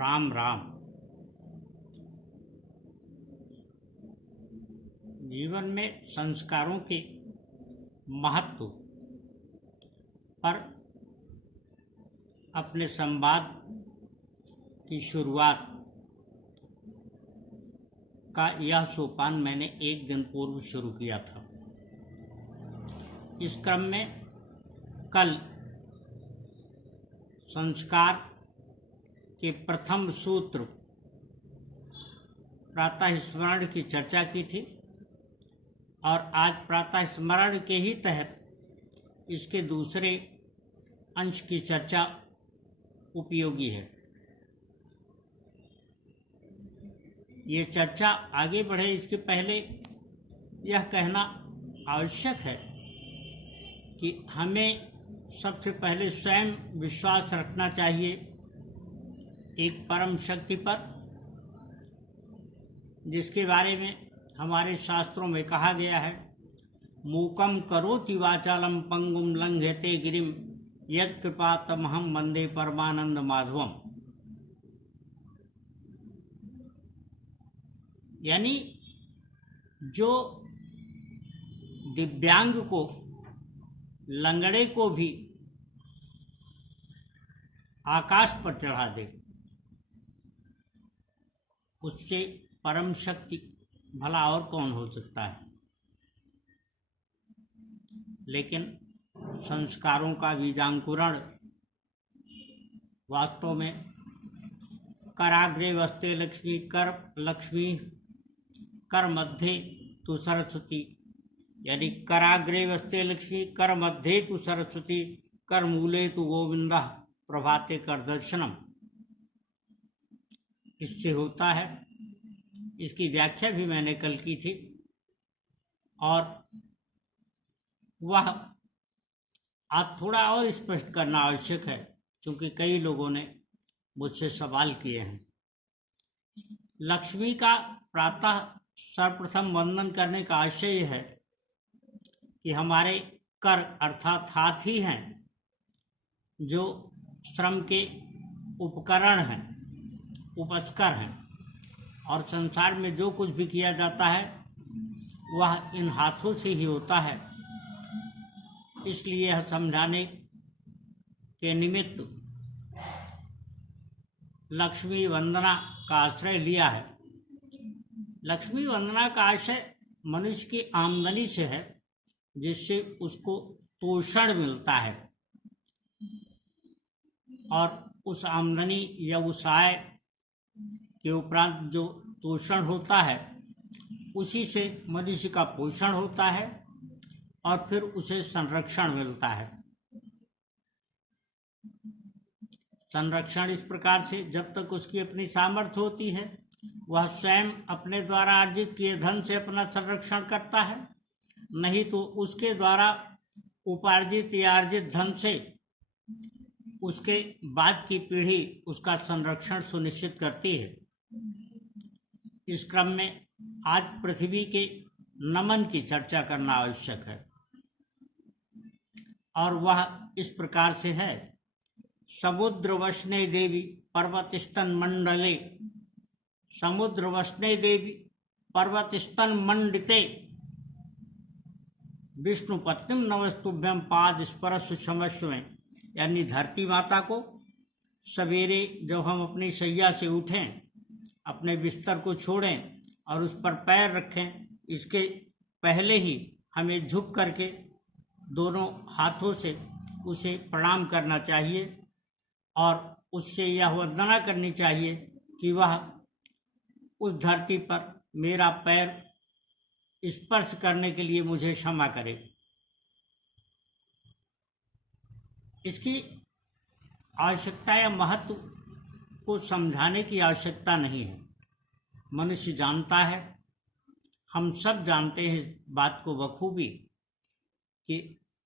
राम राम। जीवन में संस्कारों के महत्व पर अपने संवाद की शुरुआत का यह सोपान मैंने एक दिन पूर्व शुरू किया था। इस क्रम में कल संस्कार के प्रथम सूत्र प्रातः स्मरण की चर्चा की थी और आज प्रातः स्मरण के ही तहत इसके दूसरे अंश की चर्चा उपयोगी है। ये चर्चा आगे बढ़े इसके पहले यह कहना आवश्यक है कि हमें सबसे पहले स्वयं विश्वास रखना चाहिए एक परम शक्ति पर, जिसके बारे में हमारे शास्त्रों में कहा गया है, मूकम करोति वाचालम पंगुम लंघयते गिरिम यत् कृपा तमहम वंदे परमानंद माधवम। यानी जो दिव्यांग को, लंगड़े को भी आकाश पर चढ़ा दे, उससे परम शक्ति भला और कौन हो सकता है। लेकिन संस्कारों का बीजांकुरण वास्तव में कराग्रे वस्ते लक्ष्मी कर मध्य तु सरस्वती, यानी कराग्रे वस्ते लक्ष्मी कर मध्य तु सरस्वती कर मूले तु गोविंदा प्रभाते कर दर्शनम। इससे होता है, इसकी व्याख्या भी मैंने कल की थी और वह आज थोड़ा और स्पष्ट करना आवश्यक है, क्योंकि कई लोगों ने मुझसे सवाल किए हैं। लक्ष्मी का प्रातः सर्वप्रथम वंदन करने का आशय यह है कि हमारे कर अर्थात हाथ ही हैं जो श्रम के उपकरण हैं, उपस्कर हैं, और संसार में जो कुछ भी किया जाता है वह इन हाथों से ही होता है। इसलिए यह समझाने के निमित्त लक्ष्मी वंदना का आश्रय लिया है। लक्ष्मी वंदना का आशय मनुष्य की आमदनी से है, जिससे उसको पोषण मिलता है, और उस आमदनी या उस आय के उपरांत जो पोषण होता है उसी से मनुष्य का पोषण होता है और फिर उसे संरक्षण मिलता है। संरक्षण इस प्रकार से, जब तक उसकी अपनी सामर्थ्य होती है वह स्वयं अपने द्वारा अर्जित किए धन से अपना संरक्षण करता है, नहीं तो उसके द्वारा उपार्जित या अर्जित धन से उसके बाद की पीढ़ी उसका संरक्षण सुनिश्चित करती है। इस क्रम में आज पृथ्वी के नमन की चर्चा करना आवश्यक है और वह इस प्रकार से है। समुद्र वसने देवी पर्वतस्तन मंडले, समुद्र वसने देवी पर्वतस्तन मंडिते विष्णु पत्नीम नमस्तुभ्यम पाद स्पर्श क्षमस्व। यानी धरती माता को सवेरे जब हम अपनी शैया से उठें, अपने बिस्तर को छोड़ें और उस पर पैर रखें, इसके पहले ही हमें झुक करके दोनों हाथों से उसे प्रणाम करना चाहिए और उससे यह वंदना करनी चाहिए कि वह उस धरती पर मेरा पैर स्पर्श करने के लिए मुझे क्षमा करे। इसकी आवश्यकता या महत्व को समझाने की आवश्यकता नहीं है। मनुष्य जानता है, हम सब जानते हैं इस बात को बखूबी कि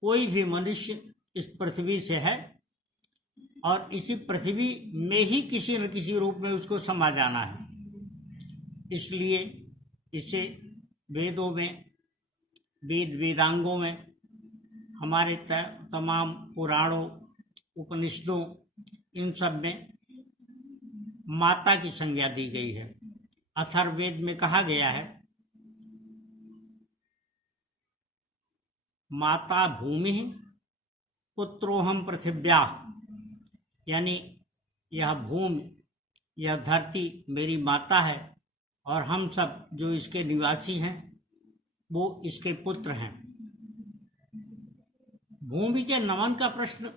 कोई भी मनुष्य इस पृथ्वी से है और इसी पृथ्वी में ही किसी न किसी रूप में उसको समा जाना है। इसलिए इसे वेदों में, वेदांगों में, हमारे तमाम पुराणों, उपनिषदों, इन सब में माता की संज्ञा दी गई है। अथर्ववेद में कहा गया है, माता भूमि पुत्रोहम पृथिव्या, यानी यह भूमि, यह धरती मेरी माता है और हम सब जो इसके निवासी हैं वो इसके पुत्र हैं। भूमि के नमन का प्रश्न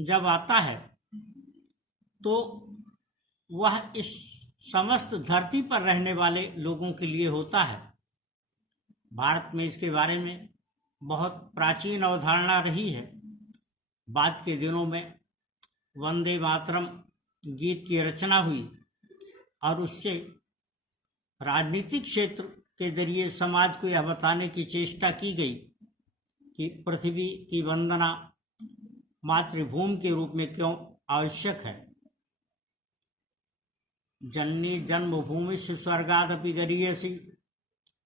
जब आता है तो वह इस समस्त धरती पर रहने वाले लोगों के लिए होता है। भारत में इसके बारे में बहुत प्राचीन अवधारणा रही है। बाद के दिनों में वंदे मातरम गीत की रचना हुई और उससे राजनीतिक क्षेत्र के जरिए समाज को यह बताने की चेष्टा की गई कि पृथ्वी की वंदना मातृभूमि के रूप में क्यों आवश्यक है। जननी जन्मभूमि से स्वर्गादपि गरीयसी,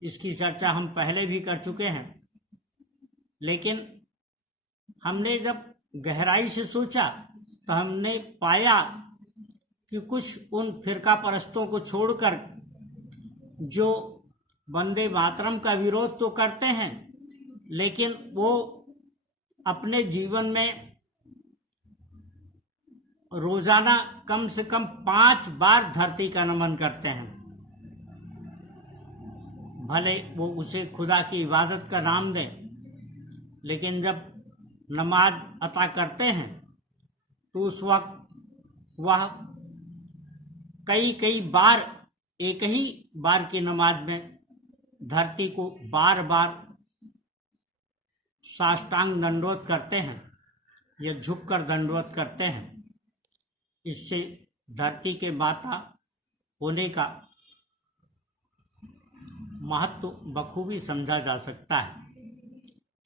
इसकी चर्चा हम पहले भी कर चुके हैं, लेकिन हमने जब गहराई से सोचा तो हमने पाया कि कुछ उन फिरका परस्तों को छोड़कर जो वंदे मातरम का विरोध तो करते हैं, लेकिन वो अपने जीवन में रोजाना कम से कम 5 बार धरती का नमन करते हैं। भले वो उसे खुदा की इबादत का नाम दें, लेकिन जब नमाज अता करते हैं तो उस वक्त वह कई बार एक ही बार की नमाज में धरती को बार बार साष्टांग दंडवत करते हैं या झुककर दंडवत करते हैं। इससे धरती के माता होने का महत्व बखूबी समझा जा सकता है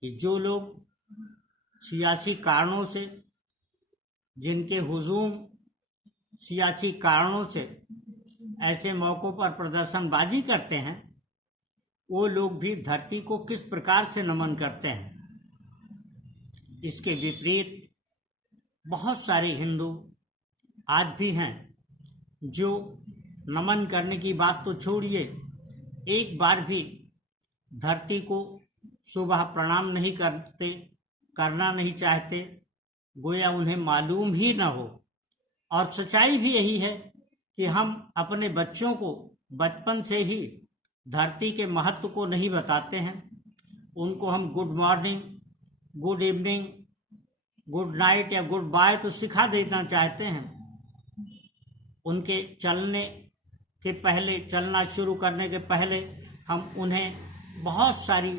कि जो लोग सियासी कारणों से, जिनके हुजूम सियासी कारणों से ऐसे मौक़ों पर प्रदर्शनबाजी करते हैं, वो लोग भी धरती को किस प्रकार से नमन करते हैं। इसके विपरीत बहुत सारे हिंदू आज भी हैं जो नमन करने की बात तो छोड़िए, एक बार भी धरती को सुबह प्रणाम नहीं करते, करना नहीं चाहते, गोया उन्हें मालूम ही न हो। और सच्चाई भी यही है कि हम अपने बच्चों को बचपन से ही धरती के महत्व को नहीं बताते हैं। उनको हम good morning, good evening, good night या गुड बाय तो सिखा देना चाहते हैं। उनके चलने के पहले, चलना शुरू करने के पहले हम उन्हें बहुत सारी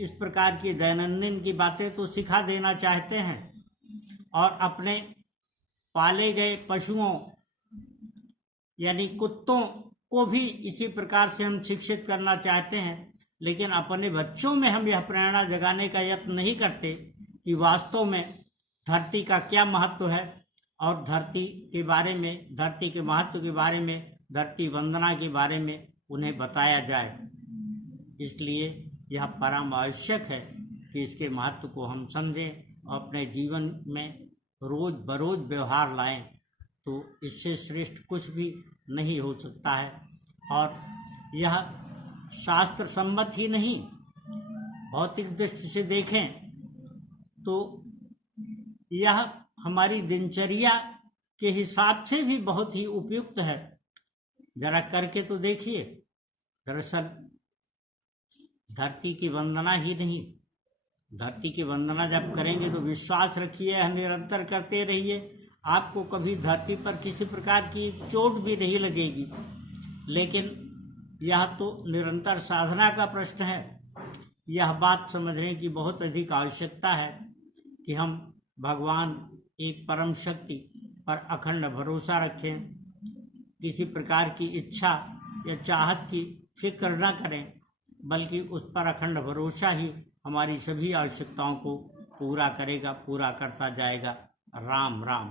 इस प्रकार की दैनंदिन की बातें तो सिखा देना चाहते हैं। और अपने पाले गए पशुओं यानी कुत्तों को भी इसी प्रकार से हम शिक्षित करना चाहते हैं, लेकिन अपने बच्चों में हम यह प्रेरणा जगाने का यत्न नहीं करते कि वास्तव में धरती का क्या महत्व है और धरती के बारे में, धरती के महत्व के बारे में, धरती वंदना के बारे में उन्हें बताया जाए। इसलिए यह परम आवश्यक है कि इसके महत्व को हम समझें और अपने जीवन में रोज बरोज व्यवहार लाएं, तो इससे श्रेष्ठ कुछ भी नहीं हो सकता है। और यह शास्त्र सम्मत ही नहीं, भौतिक दृष्टि से देखें तो यह हमारी दिनचर्या के हिसाब से भी बहुत ही उपयुक्त है। जरा करके तो देखिए। दरअसल धरती की वंदना ही नहीं, धरती की वंदना जब करेंगे तो विश्वास रखिए, निरंतर करते रहिए, आपको कभी धरती पर किसी प्रकार की चोट भी नहीं लगेगी। लेकिन यह तो निरंतर साधना का प्रश्न है। यह बात समझने की बहुत अधिक आवश्यकता है कि हम भगवान एक परम शक्ति पर अखंड भरोसा रखें, किसी प्रकार की इच्छा या चाहत की फिक्र न करें, बल्कि उस पर अखंड भरोसा ही हमारी सभी आवश्यकताओं को पूरा करेगा, पूरा करता जाएगा। राम राम।